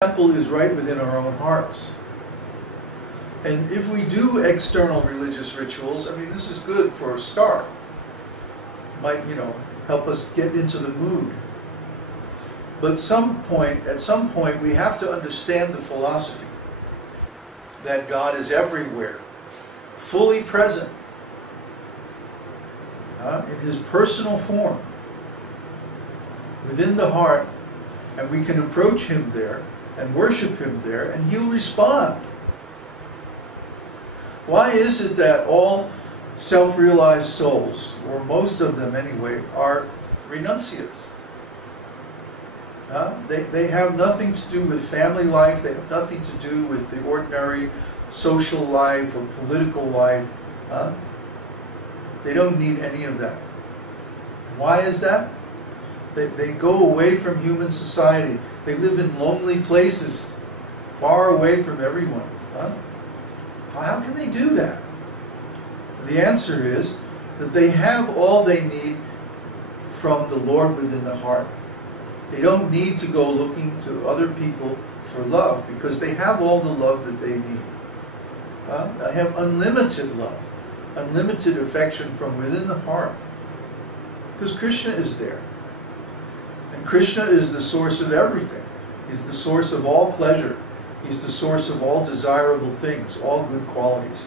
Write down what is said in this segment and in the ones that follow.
temple is right within our own hearts. And if we do external religious rituals, I mean, this is good for a start. Might, help us get into the mood. But at some point, we have to understand the philosophy that God is everywhere, fully present, in His personal form, within the heart, and we can approach Him there and worship Him there, and He'll respond. Why is it that all self-realized souls, or most of them anyway, are renunciates? They have nothing to do with family life, they have nothing to do with the ordinary social life or political life. They don't need any of that. Why is that? They go away from human society. They live in lonely places, far away from everyone. How can they do that? The answer is that they have all they need from the Lord within the heart. They don't need to go looking to other people for love, because they have all the love that they need. They have unlimited love, unlimited affection from within the heart, because Krishna is there. And Krishna is the source of everything. He's the source of all pleasure. He's the source of all desirable things, all good qualities.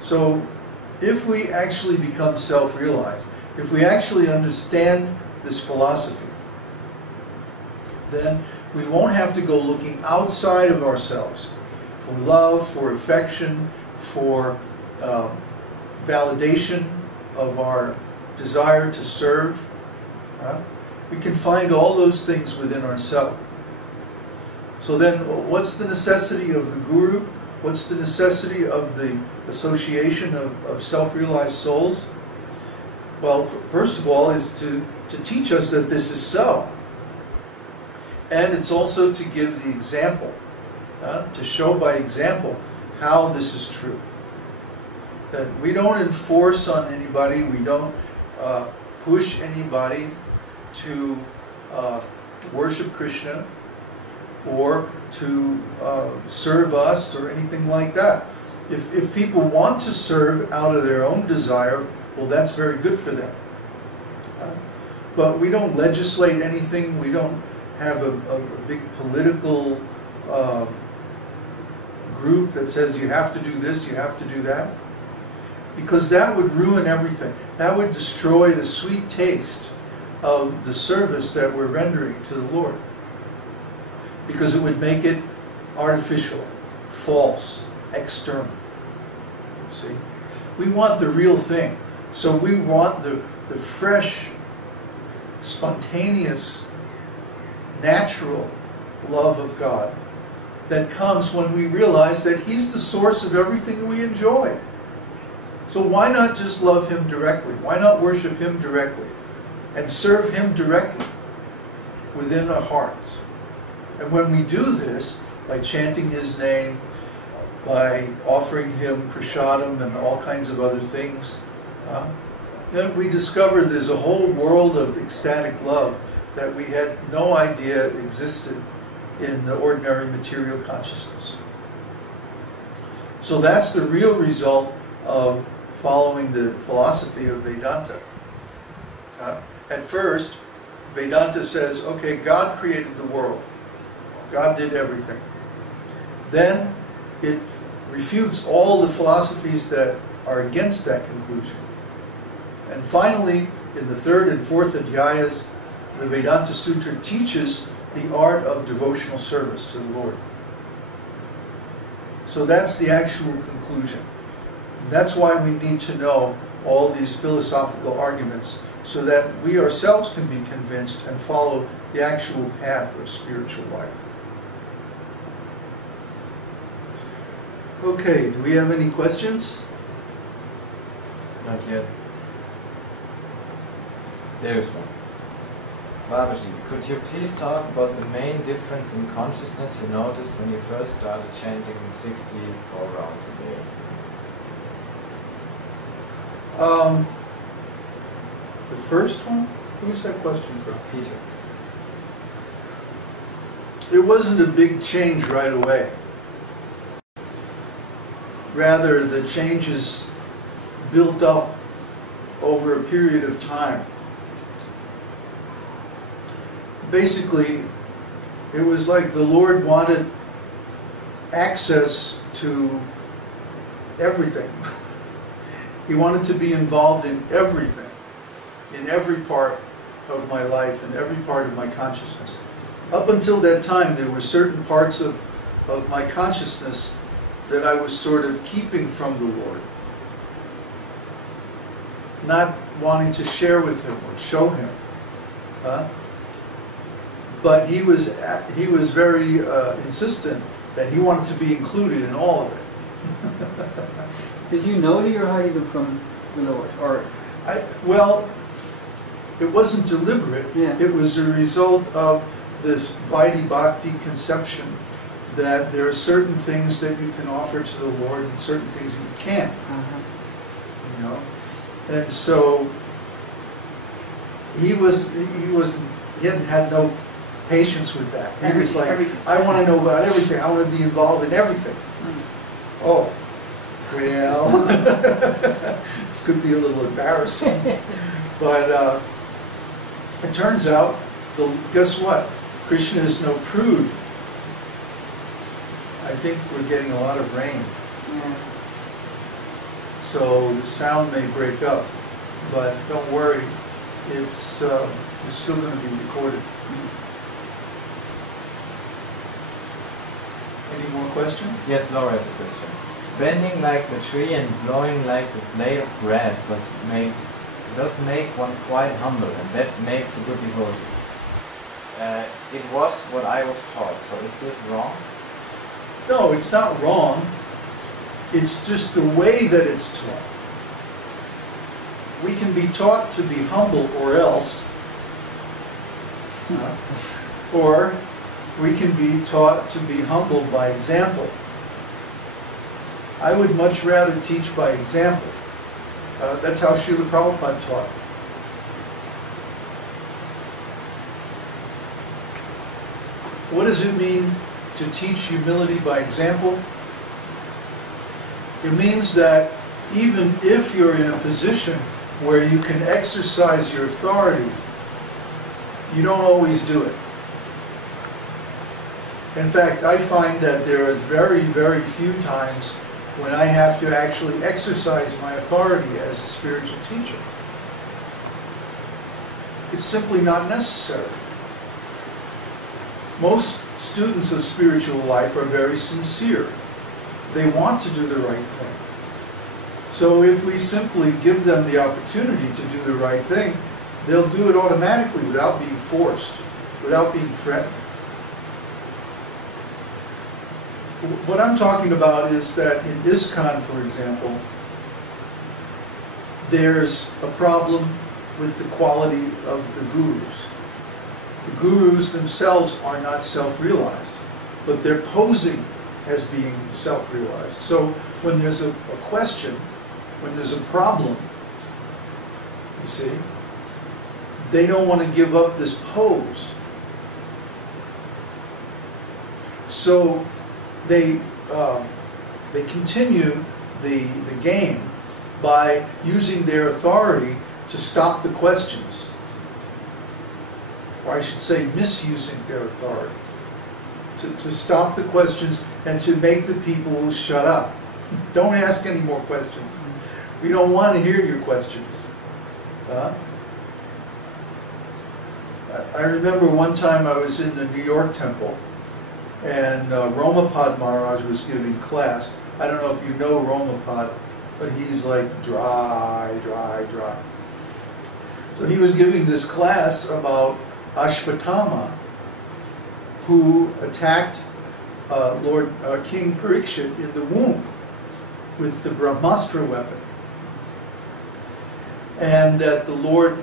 So, if we actually become self-realized, if we actually understand this philosophy, then we won't have to go looking outside of ourselves for love, for affection, for validation of our desire to serve. We can find all those things within ourselves. So then, what's the necessity of the Guru? What's the necessity of the association of self-realized souls? Well, first of all, is to teach us that this is so. And it's also to give the example, to show by example how this is true. That we don't enforce on anybody, we don't push anybody to worship Krishna or to serve us or anything like that. If people want to serve out of their own desire, well, that's very good for them. But we don't legislate anything, we don't have a big political group that says you have to do this, you have to do that. Because that would ruin everything. That would destroy the sweet taste of the service that we're rendering to the Lord. Because it would make it artificial, false, external. See? We want the real thing. So we want the fresh, spontaneous, natural love of God that comes when we realize that He's the source of everything we enjoy. So why not just love Him directly? Why not worship Him directly? And serve Him directly within our hearts. And when we do this, by chanting His name, by offering Him prasadam and all kinds of other things, then we discover there's a whole world of ecstatic love that we had no idea existed in the ordinary material consciousness. So that's the real result of following the philosophy of Vedanta. At first, Vedanta says, okay, God created the world. God did everything. Then it refutes all the philosophies that are against that conclusion. And finally, in the third and fourth adhyayas, the Vedānta-sūtra teaches the art of devotional service to the Lord. So that's the actual conclusion. And that's why we need to know all these philosophical arguments, so that we ourselves can be convinced and follow the actual path of spiritual life. Okay, do we have any questions? Not yet. There's one. Babaji, could you please talk about the main difference in consciousness you noticed when you first started chanting 64 rounds a day? The first one? Who was that question from? Peter. it wasn't a big change right away. Rather, the changes built up over a period of time. Basically, it was like the Lord wanted access to everything. He wanted to be involved in everything, in every part of my life, in every part of my consciousness. Up until that time, there were certain parts of my consciousness that I was sort of keeping from the Lord, not wanting to share with Him or show Him. But He was very insistent that He wanted to be included in all of it. Did you know that you're hiding them from the Lord, or? Well, it wasn't deliberate. Yeah. It was a result of this Vaidhi Bhakti conception that there are certain things that you can offer to the Lord and certain things that you can't. You know, and so he hadn't had no patience with that. He was like, everything. I want to know about everything. I want to be involved in everything. Oh, well, this could be a little embarrassing, but it turns out, guess what? Krishna is no prude. I think we're getting a lot of rain. Yeah. So the sound may break up, but don't worry, it's still going to be recorded. Any more questions? Yes, Laura has a question. Bending like the tree and blowing like the blade of grass does make one quite humble, and that makes a good devotee. It was what I was taught, so is this wrong? No, it's not wrong. It's just the way that it's taught. We can be taught to be humble or else, or we can be taught to be humbled by example. I would much rather teach by example. That's how Srila Prabhupada taught. What does it mean to teach humility by example? It means that even if you're in a position where you can exercise your authority, you don't always do it. In fact, I find that there are very, very few times when I have to actually exercise my authority as a spiritual teacher. It's simply not necessary. Most students of spiritual life are very sincere. They want to do the right thing. So if we simply give them the opportunity to do the right thing, they'll do it automatically without being forced, without being threatened. What I'm talking about is that in ISKCON, for example, there's a problem with the quality of the gurus. The gurus themselves are not self-realized, but they're posing as being self-realized. So when there's a question, when there's a problem, you see, they don't want to give up this pose. So they continue the game by using their authority to stop the questions. Or I should say misusing their authority. To stop the questions and to make the people shut up. Don't ask any more questions. We don't want to hear your questions. I remember one time I was in the New York temple and Romapad Maharaj was giving class. I don't know if you know Romapad, but he's like dry. So he was giving this class about Ashvatthama, who attacked King Parikshit in the womb with the Brahmastra weapon. And that the Lord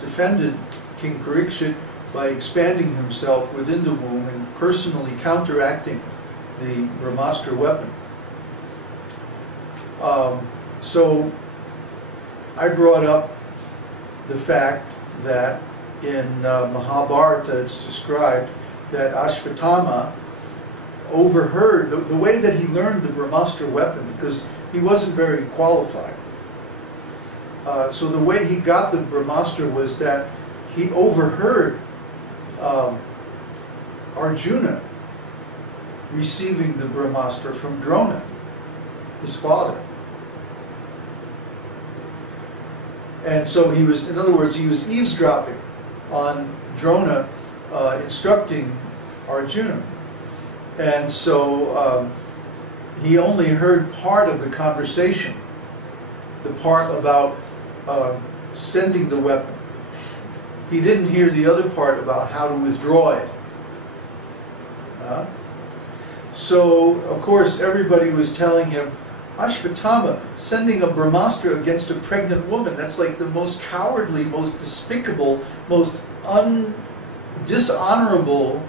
defended King Parikshit by expanding himself within the womb and personally counteracting the Brahmastra weapon. So I brought up the fact that in Mahabharata it's described that Ashvatthama overheard the way that he learned the Brahmastra weapon, because he wasn't very qualified. So the way he got the Brahmastra was that he overheard Arjuna receiving the Brahmastra from Drona, his father. And so he was, in other words, he was eavesdropping on Drona instructing Arjuna. And so he only heard part of the conversation, the part about sending the weapon. He didn't hear the other part about how to withdraw it. So, of course, everybody was telling him, Ashvatthama, sending a Brahmastra against a pregnant woman, that's like the most cowardly, most despicable, most dishonorable